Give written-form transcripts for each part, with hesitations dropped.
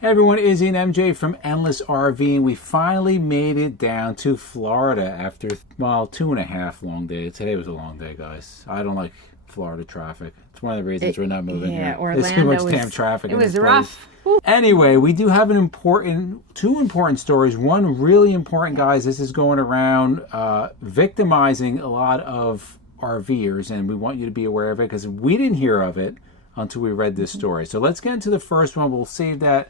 Hey everyone, Izzy and MJ from Endless RVing. We finally made it down to Florida after, well, 2.5 long days. Today was a long day, guys. I don't like Florida traffic. It's one of the reasons we're not moving here. Orlando, There's too much damn traffic in this place. It was rough. Anyway, we do have two important stories. One really important, guys. This is going around victimizing a lot of RVers, and we want you to be aware of it because we didn't hear of it until we read this story. So let's get into the first one. We'll save that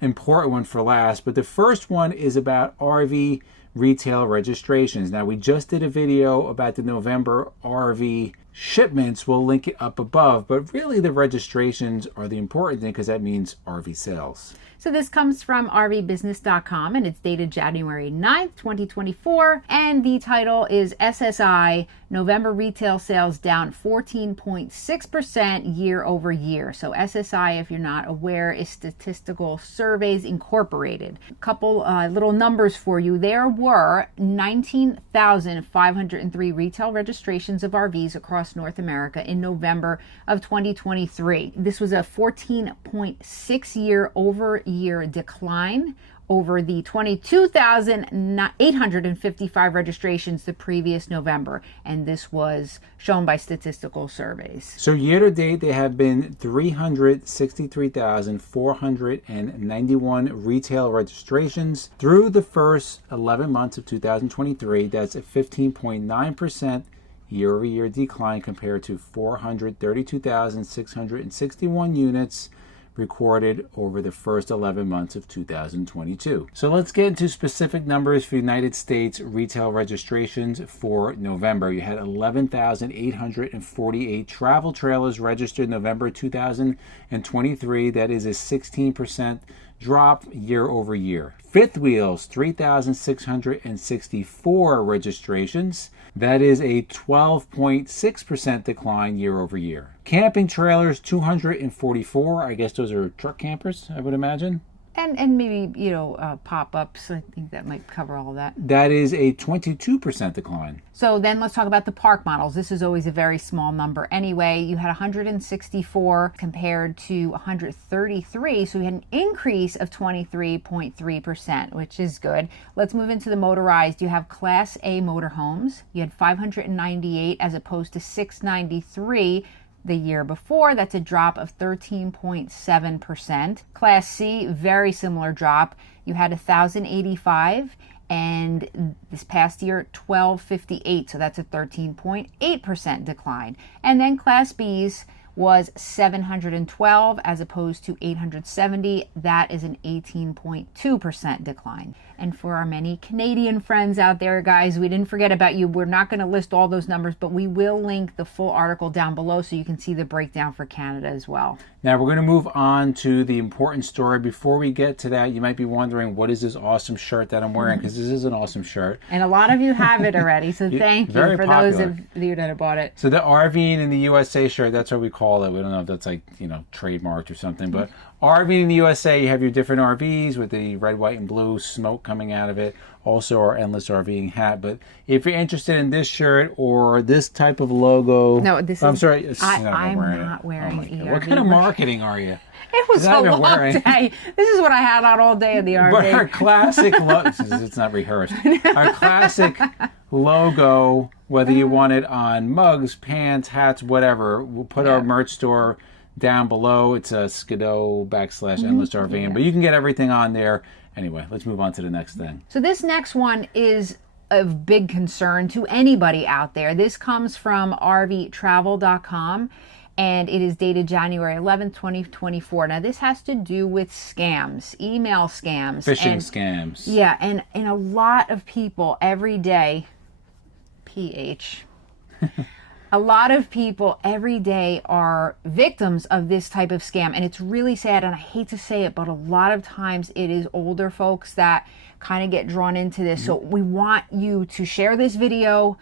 important one for last, but the first one is about RV retail registrations. Now, we just did a video about the November RV shipments. We'll link it up above, but really the registrations are the important thing because that means RV sales. So this comes from RVbusiness.com and it's dated January 9th, 2024. And the title is SSI, November retail sales down 14.6% year over year. So SSI, if you're not aware, is Statistical Surveys Incorporated. A couple little numbers for you. There were 19,503 retail registrations of RVs across North America in November of 2023. This was a 14.6 year over year decline over the 22,855 registrations the previous November, and this was shown by Statistical Surveys. So year to date, there have been 363,491 retail registrations through the first 11 months of 2023. That's a 15.9% year-over-year decline compared to 432,661 units recorded over the first 11 months of 2022. So let's get into specific numbers for United States retail registrations for November. You had 11,848 travel trailers registered November 2023. That is a 16% drop year over year. Fifth wheels, 3,664 registrations. That is a 12.6% decline year over year. Camping trailers, 244. I guess those are truck campers, I would imagine. And maybe, pop-ups. I think that might cover all of that. That is a 22% decline. So then let's talk about the park models. This is always a very small number. Anyway, you had 164 compared to 133. So we had an increase of 23.3%, which is good. Let's move into the motorized. You have Class A motorhomes. You had 598 as opposed to 693 the year before. That's a drop of 13.7%. Class C, very similar drop. You had 1,085 and this past year 1,258, so that's a 13.8% decline. And then Class B's was 712 as opposed to 870. That is an 18.2% decline. And for our many Canadian friends out there, guys, we didn't forget about you. We're not going to list all those numbers, but we will link the full article down below so you can see the breakdown for Canada as well. Now we're going to move on to the important story. Before we get to that, you might be wondering, what is this awesome shirt that I'm wearing? Because this is an awesome shirt. And a lot of you have it already, so thank you for popular. Those of you that have bought it. So the RVing in the USA shirt, that's what we call it. We don't know if that's trademarked or something, but RVing in the USA, you have your different RVs with the red, white, and blue smoke coming out of it. Also our Endless RVing hat. But if you're interested in this shirt or this type of logo... No, this I'm is... sorry. I'm not wearing it. What kind of marketing are you? It was a long day. This is what I had on all day in the RV. But our classic logo... It's not rehearsed. Our classic logo, whether you want it on mugs, pants, hats, whatever, we'll put our merch store down below. It's a Skidoo / Endless RVing. But you can get everything on there. Anyway, let's move on to the next thing. So this next one is of big concern to anybody out there. This comes from RVtravel.com and it is dated January 11th, 2024. Now this has to do with scams, email scams. Phishing scams. Yeah, and a lot of people every day, a lot of people every day are victims of this type of scam, and it's really sad, and I hate to say it, but a lot of times it is older folks that kind of get drawn into this. So we want you to share this video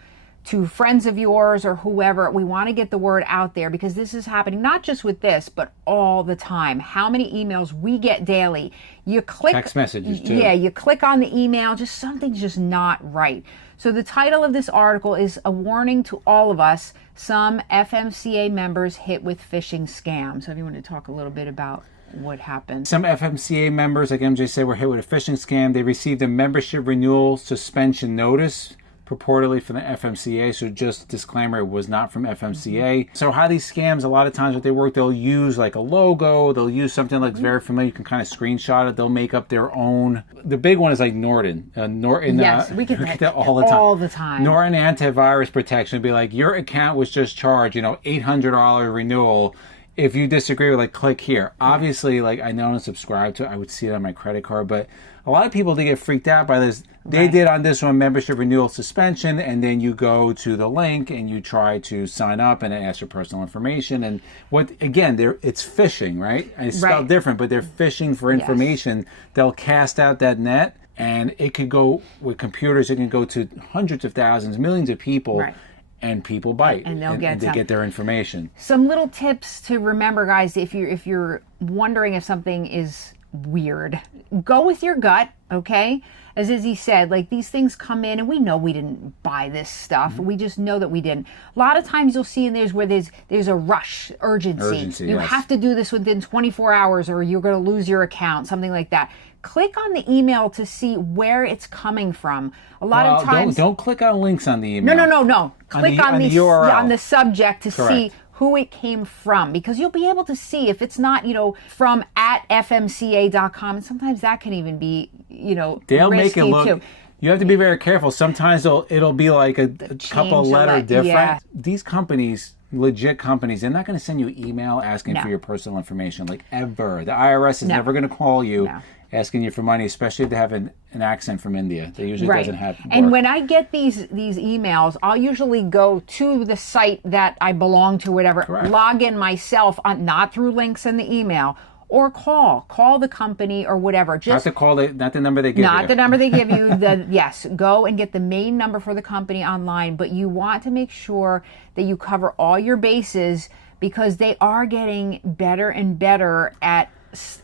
to friends of yours or whoever. We want to get the word out there because this is happening not just with this, but all the time. How many emails we get daily? You click text messages too. Yeah, you click on the email, just something's just not right. So the title of this article is a warning to all of us. Some FMCA members hit with phishing scams. So if you want to talk a little bit about would happen. Some FMCA members, like MJ said, were hit with a phishing scam. They received a membership renewal suspension notice, purportedly from the FMCA. So just disclaimer, it was not from FMCA. So how these scams, a lot of times what they work, they'll use like a logo, they'll use something that's very familiar. You can kind of screenshot it. They'll make up their own. The big one is like Norton. Yes, we get that all the time. All the time. Norton antivirus protection would be like, your account was just charged, $800 renewal. If you disagree with, like, click here. Obviously, like, I know and subscribe to it. I would see it on my credit card, but a lot of people, they get freaked out by this. They did on this one, membership renewal suspension, and then you go to the link and you try to sign up and it asks your personal information. And it's phishing, right? And it's spelled different, but they're phishing for information. Yes. They'll cast out that net, and it could go, with computers, it can go to hundreds of thousands, millions of people. Right. And people bite, and they'll get their information. Some little tips to remember, guys, if you're wondering if something is weird, go with your gut, okay? As Izzy said, like, these things come in and we know we didn't buy this stuff. We just know that we didn't. A lot of times you'll see in there's where there's a rush, urgency. You have to do this within 24 hours or you're going to lose your account, something like that. Click on the email to see where it's coming from. A lot of times, don't click on links on the email. No. Click on the URL, on the subject to see who it came from, because you'll be able to see if it's not, from @fmca.com. And sometimes that can even be, they'll make it look. Too. You have to be very careful. Sometimes it'll be like a couple letters different. Yeah. These companies, legit companies, they're not going to send you an email asking for your personal information, like, ever. The IRS is never going to call you asking you for money, especially if they have an accent from India. They usually doesn't have work. And when I get these emails, I'll usually go to the site that I belong to, whatever, log in myself, not through links in the email, or call the company or whatever. Just not the number they give you. Not the number they give you. Yes, go and get the main number for the company online, but you want to make sure that you cover all your bases, because they are getting better and better at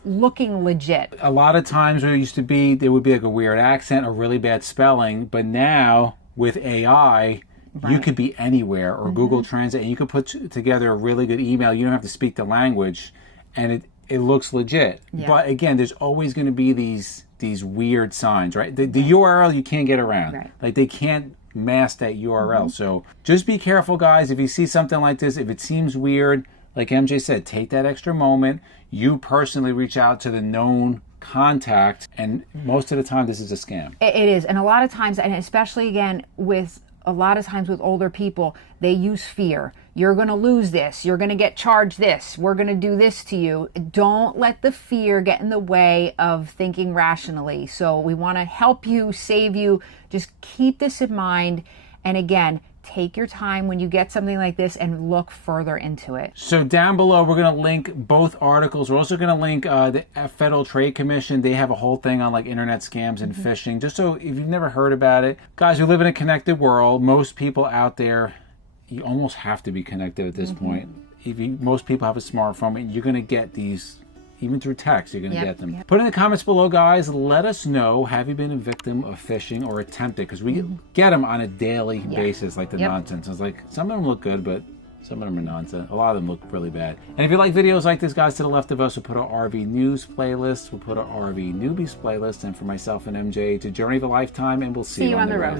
looking legit. A lot of times there would be like a weird accent or really bad spelling, but now with AI, you could be anywhere, or Google Translate, and you could put together a really good email. You don't have to speak the language, and it looks legit. Yeah. But again, there's always going to be these weird signs, right? The URL you can't get around. Right. Like, they can't mask that URL. So just be careful, guys. If you see something like this, if it seems weird, like MJ said, take that extra moment. You personally reach out to the known contact, and most of the time this is a scam. It is. And a lot of times, and especially again with older people, they use fear. You're going to lose this. You're going to get charged this. We're going to do this to you. Don't let the fear get in the way of thinking rationally. So we want to help you, save you. Just keep this in mind. And again, take your time when you get something like this and look further into it. So down below, we're going to link both articles. We're also going to link the Federal Trade Commission. They have a whole thing on, like, internet scams and phishing. Just so if you've never heard about it. Guys, we live in a connected world. Most people out there, you almost have to be connected at this point. Most people have a smartphone, and you're going to get these. Even through text, you're going to get them. Put in the comments below, guys. Let us know, have you been a victim of phishing or attempted? Because we get them on a daily basis, like the nonsense. It's like, some of them look good, but some of them are nonsense. A lot of them look really bad. And if you like videos like this, guys, to the left of us, we'll put our RV news playlist. We'll put our RV newbies playlist. And for myself and MJ, it's a journey of a lifetime, and we'll see you on the road.